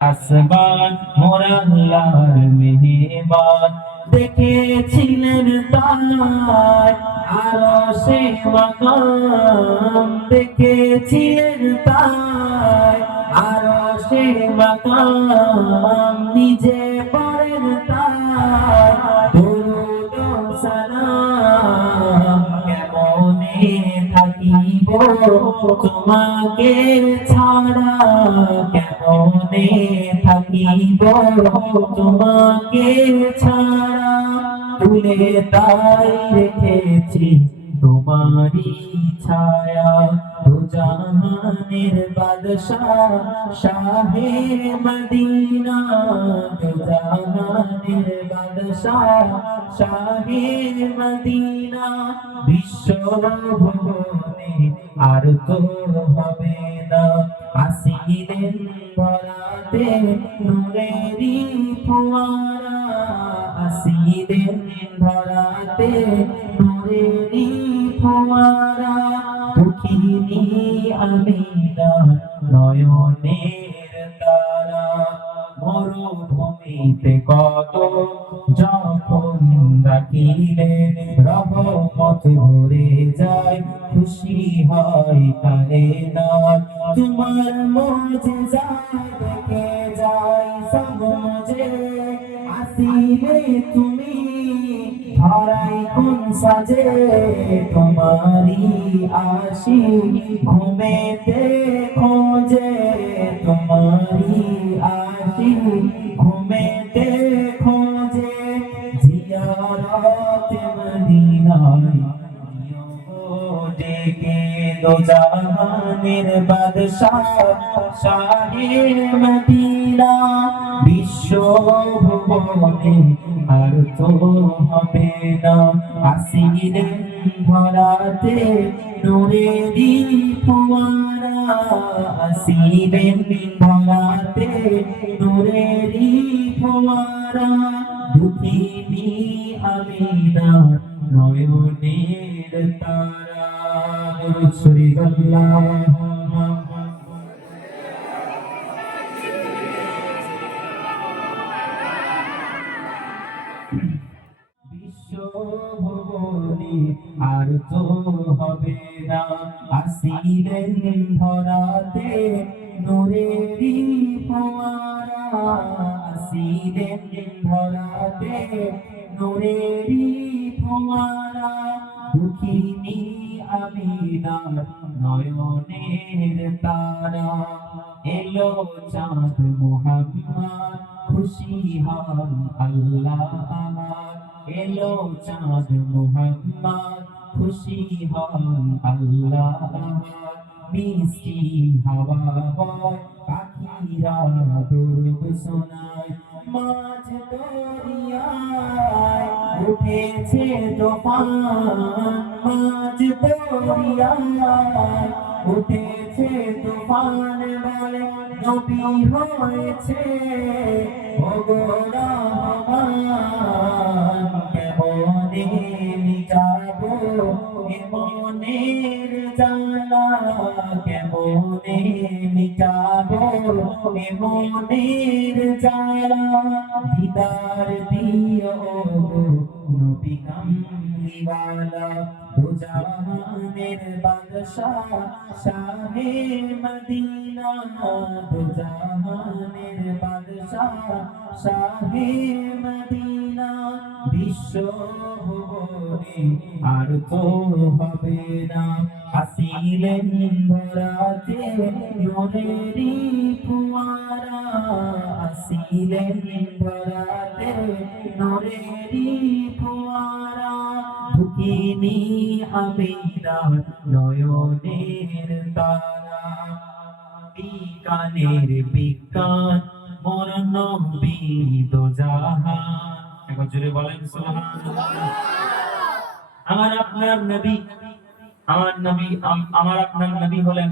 আসমান মোর আল্লাহর মেহেমান দেখেছিলেন তাই আরশে মাকাম দেখেছিলেন তাই আরশে মাকাম নিজে পড়েন তাই দরুদ ও সালাম কেমনে থাকিব তোমাকে ছাড়া কেমনে থাকিব তোমাকে ছাড়া তুলে তাই রেখেছি তোমারি ছায়া দু জাহানের বাদশাহ শাহে মদিনা দু জাহানের বাদশাহ শাহে মদিনা বিশ্ব ভুবনে আর তো হবে না আসিলেন ধরাতে নূরেরি ফোয়ারা আসিলেন ধরাতে নূরেরি ফোয়ারা দুঃখিনী আমিনা নয়নের তারা মরুভূমিতে কত যখন ডাকিলেন রহমত ভরে যায় খুশি হয় কায়নাত তোমার মুজিজা দেখে যায় সমঝে আসিলে তুমি ধরাই কোন সাজে তোমারি আশি ঘুমেতে খোঁজে তোমারি আশি ঘুমেতে খোঁজে জিয়ারত মদিনায় ডেকে দো জাহানের বাদশাহ শাহে মদিনা বিশ্ব ভুবনে আর তো হবে না আসিলেন ধরাতে নূরেরি ফোয়ারা আসিলেন ধরাতে নূরেরি ফোয়ারা দুঃখিনী আমিনা নয়নের তারা দরুদ শরীফ আল্লাহুম্মা বিশ্ব ভুবনে আর তো হবে না আসিলেন ধরাতে নূরেরি ফোয়ারা আসিলেন ধরাতে নূরেরি ফোয়ারা দুঃখিনী আমিনার নয়নের তারা এলো চাঁদ মুহাম্মদ খুশি হন আল্লাহ আমার এলো চাঁদ মুহাম্মদ খুশি হন আল্লাহ আমার মিষ্টি হাওয়া বয় পাখিরা দরুদ শোনায় মাঝ দরিয়ায় উঠেছে তুফান মাঝ দরিয়ায় উঠেছে তুফান বলে নবী হয়েছে ওগো রহমান কেমনে মিটাবো মনের জ্বালা কেমনে মিটাবো মনের জ্বালা দিদার দিও নবী কামলিওয়ালা দু জাহানের বাদশাহ শাহে মদিনা দু জাহানের বাদশাহ শাহে মদিনা বিশ্ব ভুবনে আর তো হবে না আসিলেন ধরাতে নূরেরি ফোয়ারা আসিলেন ধরাতে নূরেরি ফোয়ারা দুঃখিনী আমিনা নয়নের তারা বিজ্ঞানের বিজ্ঞান মোর নবী দো জাহান একবার জোরে বলেন সুবহানাল্লাহ আমার আপনার নবী আমার আপনার নবী হলেন